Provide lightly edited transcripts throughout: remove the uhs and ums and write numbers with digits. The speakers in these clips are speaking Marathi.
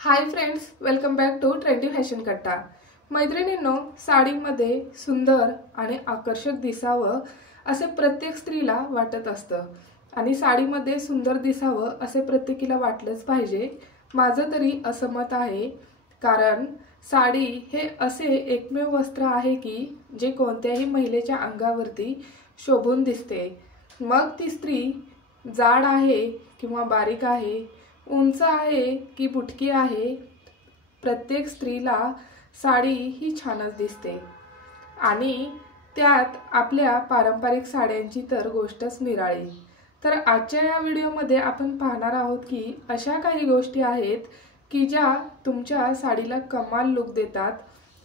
High friends, welcome back to trendy fashion Katta. मैत्रिणींनो, साडीमध्ये सुंदर आणि आकर्षक दिसावं असे प्रत्येक स्त्रीला वाटत असतं आणि साडीमध्ये सुंदर दिसावं असे प्रत्येकीला वाटलंच पाहिजे। माझं तरी असं मत आहे, कारण साडी हे असे एकमेव वस्त्र आहे की जे कोणत्याही महिलेच्या अंगावरती शोभून दिसते। मग ती स्त्री जाड आहे किंवा बारीक आहे, उंच आहे की बुटकी आहे, प्रत्येक स्त्रीला साडी ही छानच दिसते। आणि त्यात आपल्या पारंपरिक साड्यांची तर गोष्टच निराळी। तर आजच्या या व्हिडिओमध्ये आपण पाहणार आहोत की अशा काही गोष्टी आहेत की ज्या तुमच्या साडीला कमाल लुक देतात।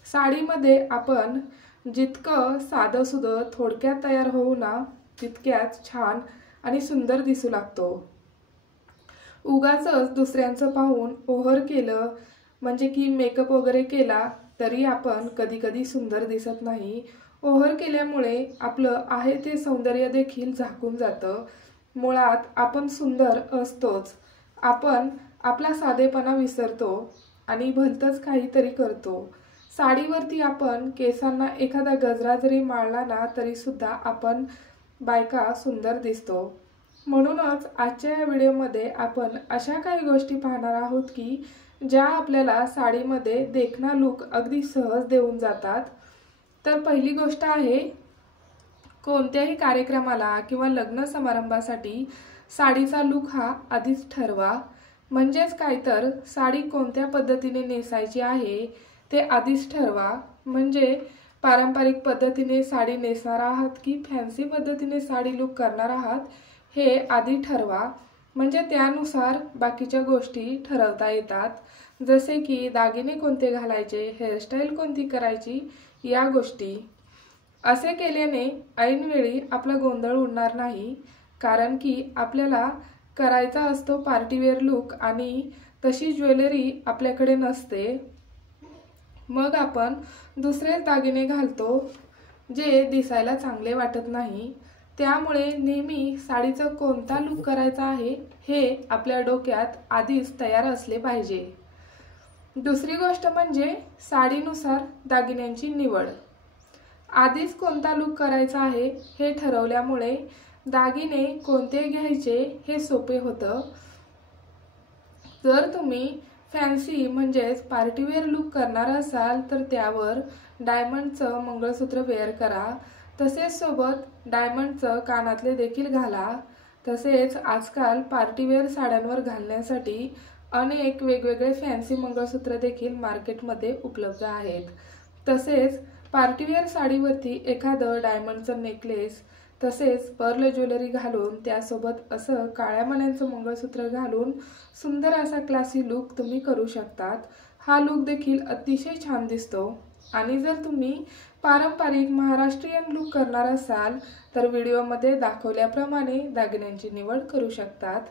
साडीमध्ये आपण जितकं साधंसुधं थोडक्यात तयार होऊ ना, तितक्याच छान आणि सुंदर दिसू लागतो। उगाचच दुसऱ्यांचं पाहून ओव्हर केलं म्हणजे की मेकअप वगैरे केला तरी आपण कधी कधी सुंदर दिसत नाही। ओव्हर केल्यामुळे आपलं आहे ते सौंदर्य देखील झाकून जातं। मुळात आपण सुंदर असतोच, आपण आपला साधेपणा विसरतो आणि भलतंच काहीतरी करतो। साडीवरती आपण केसांना एखादा गजरा जरी माळला ना तरी सुद्धा आपण बायका सुंदर दिसतो। म्हणूनच आजच्या या व्हिडिओमध्ये आपण अशा काही गोष्टी पाहणार आहोत की ज्या आपल्याला साडीमध्ये देखणा लुक अगदी सहज देऊन जातात। तर पहिली गोष्ट आहे, कोणत्याही कार्यक्रमाला किंवा लग्न समारंभासाठी साडीचा लुक हा आधीच ठरवा। म्हणजेच काय, तर साडी कोणत्या पद्धतीने नेसायची आहे ते आधीच ठरवा। म्हणजे पारंपरिक पद्धतीने साडी नेसणार आहात की फॅन्सी पद्धतीने साडी लुक करणार आहात हे आधी ठरवा। म्हणजे त्यानुसार बाकीच्या गोष्टी ठरवता येतात, जसे की दागिने कोणते घालायचे, हेअरस्टाईल कोणती करायची, या गोष्टी। असे केल्याने ऐनवेळी आपला गोंधळ उडणार नाही, कारण की आपल्याला करायचा असतो पार्टीवेअर लुक आणि तशी ज्वेलरी आपल्याकडे नसते। मग आपण दुसरे दागिने घालतो जे दिसायला चांगले वाटत नाही। त्यामुळे नेहमी साडीचा कोणता लुक करायचा आहे हे आपल्या डोक्यात आधीच तयार असले पाहिजे। दुसरी गोष्ट म्हणजे साडीनुसार दागिन्यांची निवड। आधीच कोणता लुक करायचा आहे हे ठरवल्यामुळे दागिने कोणते घ्यायचे हे सोपे होतं। जर तुम्ही फॅन्सी म्हणजेच पार्टीवेअर लुक करणार असाल तर त्यावर डायमंडचं मंगळसूत्र वेअर करा। तसेच सोबत डायमंडचं कानातले देखील घाला। तसेच आजकाल पार्टीवेअर साड्यांवर घालण्यासाठी अनेक वेगवेगळे फॅन्सी मंगळसूत्र देखील मार्केटमध्ये उपलब्ध आहेत। तसेच पार्टीवेअर साडीवरती एखादं डायमंडचं नेकलेस तसेच पर्ल ज्वेलरी घालून त्यासोबत असं काळ्या मण्यांचं मंगळसूत्र घालून सुंदर असा क्लासी लुक तुम्ही करू शकतात। हा लुक देखील अतिशय छान दिसतो। आणि जर तुम्ही पारंपरिक महाराष्ट्रीयन लुक करणार असाल तर व्हिडिओमध्ये दाखवल्याप्रमाणे दागिन्यांची निवड करू शकतात।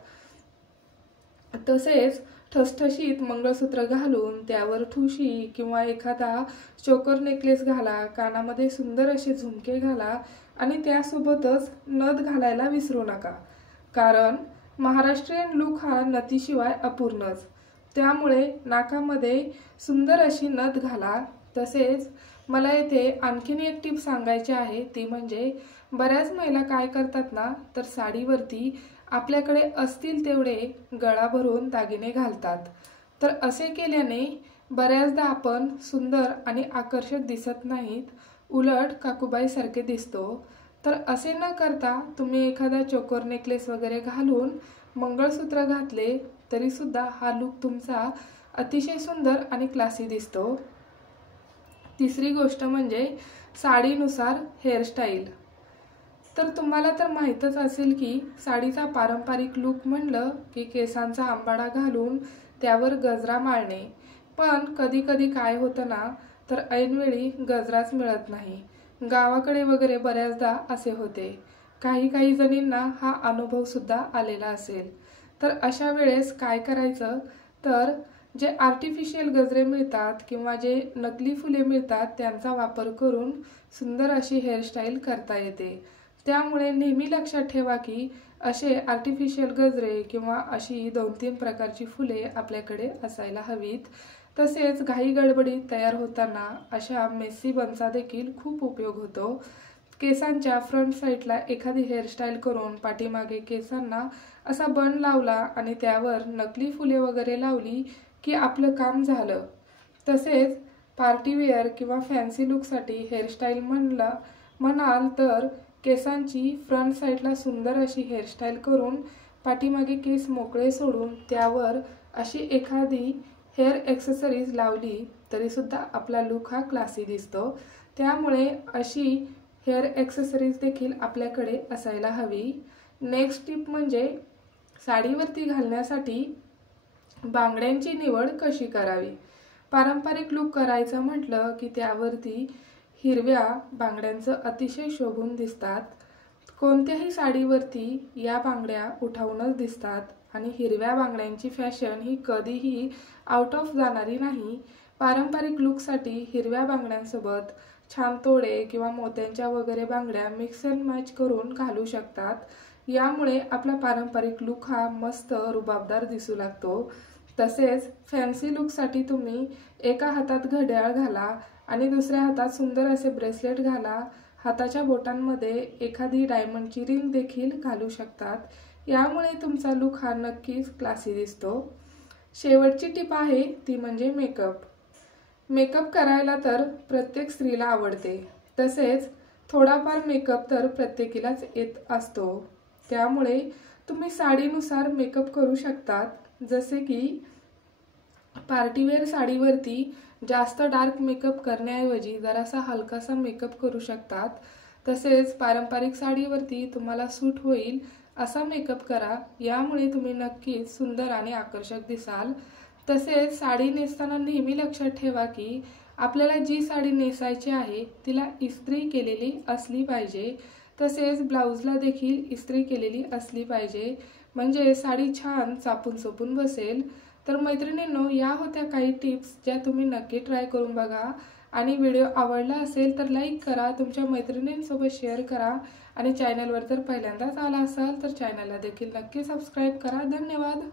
तसेच ठसठशीत मंगळसूत्र घालून त्यावर ठुशी किंवा एखादा चोकर नेकलेस घाला, कानामध्ये सुंदर असे झुमके घाला आणि त्यासोबतच नथ घालायला विसरू नका, कारण महाराष्ट्रीयन लुक हा नथीशिवाय अपूर्णच। त्यामुळे नाकामध्ये सुंदर अशी नथ घाला। तसेच मला येथे आणखीन एक टिप सांगायची आहे, ती म्हणजे बऱ्याच महिला काय करतात ना, तर साडीवरती आपल्याकडे असतील तेवढे गळा भरून दागिने घालतात। तर असे केल्याने बऱ्याचदा आपण सुंदर आणि आकर्षक दिसत नाहीत, उलट काकूबाई सारखे दिसतो। तर असे न करता तुम्ही एखादा चोकर नेकलेस वगैरे घालून मंगळसूत्र घातले तरी सुद्धा हा लुक तुमचा अतिशय सुंदर आणि क्लासी दिसतो। तिसरी गोष्ट म्हणजे साडीनुसार हेअरस्टाईल। तर तुम्हाला तर माहीतच असेल की साडीचा पारंपरिक लुक म्हणलं की केसांचा आंबाडा घालून त्यावर गजरा माळणे। पण कधी कधी काय होतं ना, तर ऐनवेळी गजराच मिळत नाही। गावाकडे वगैरे बऱ्याचदा असे होते, काही जणींना हा अनुभव सुद्धा आलेला असेल। तर अशा वेळेस काय करायचं, तर जे आर्टिफिशियल गजरे मिळतात किंवा जे नकली फुले मिळतात त्यांचा वापर करून सुंदर अशी हेअरस्टाईल करता येते। त्यामुळे नेहमी लक्षात ठेवा की असे आर्टिफिशियल गजरे किंवा अशी 2-3 प्रकारची फुले आपल्याकडे असायला हवीत। तसेच घाई गडबडीत तयार होताना अशा मेसी बनचा देखील खूप उपयोग होतो। केसांच्या फ्रंट साईडला एखादी हेअरस्टाईल करून पाठीमागे केसांना असा बन लावला आणि त्यावर नकली फुले वगैरे लावली की आपलं काम झालं। तसेच पार्टीवेअर किंवा फॅन्सी लुकसाठी हेअरस्टाईल म्हणाल तर केसांची फ्रंट साईडला सुंदर अशी हेअरस्टाईल करून पाठीमागे केस मोकळे सोडून त्यावर अशी एखादी हेअर ॲक्सेसरीज लावली तरीसुद्धा आपला लुक हा क्लासी दिसतो। त्यामुळे अशी हेअर ॲक्सेसरीज देखील आपल्याकडे असायला हवी। नेक्स्ट टिप म्हणजे साडीवरती घालण्यासाठी बांगड्यांची निवड कशी करावी। पारंपरिक लुक करायचं म्हटलं की त्यावरती हिरव्या बांगड्यांचं अतिशय शोभून दिसतात। कोणत्याही साडीवरती या बांगड्या उठावूनच दिसतात आणि हिरव्या बांगड्यांची फॅशन ही कधीही आउट ऑफ जाणारी नाही। पारंपरिक लुकसाठी हिरव्या बांगड्यांसोबत छान तोडे किंवा मोत्यांच्या वगैरे बांगड्या मिक्स अँड मॅच करून घालू शकतात। यामुळे आपला पारंपरिक लुक हा मस्त रुबाबदार दिसू लागतो। तसेच फॅन्सी लुकसाठी तुम्ही एका हातात घड्याळ घाला आणि दुसऱ्या हातात सुंदर असे ब्रेसलेट घाला। हाताच्या बोटांमध्ये एखादी डायमंडची रिंग देखील घालू शकतात। यामुळे तुमचा लुक हा नक्कीच क्लासी दिसतो। शेवटची टिप आहे ती म्हणजे मेकअप। मेकअप करायला तर प्रत्येक स्त्रीला आवडते, तसेच थोडाफार मेकअप तर प्रत्येकीलाच येत असतो। त्यामुळे तुम्ही साडीनुसार मेकअप करू शकतात। जसे की पार्टीवेअर साडीवरती जास्त डार्क मेकअप करण्याऐवजी जरासा हलकासा मेकअप करू शकतात। तसेच पारंपरिक साडीवरती तुम्हाला सूट होईल असा मेकअप करा। यामुळे तुम्ही नक्कीच सुंदर आणि आकर्षक दिसाल। तसेच साडी नेसताना नेहमी लक्षात ठेवा की आपल्याला जी साडी नेसायची आहे तिला इस्त्री केलेली असली पाहिजे। तसेच ब्लाउजला देखील इस्त्री केलेली असली पाहिजे, म्हणजे साडी छान चापून चोपून बसेल। तर मैत्रिणींनो, या होत्या काही टिप्स ज्या तुम्ही नक्की ट्राय करून बघा आणि व्हिडिओ आवडला असेल तर लाईक करा, तुमच्या मैत्रिणींसोबत शेअर करा आणि चॅनलवर जर पहिल्यांदाच आला असाल तर चॅनलला देखील नक्की सबस्क्राईब करा। धन्यवाद।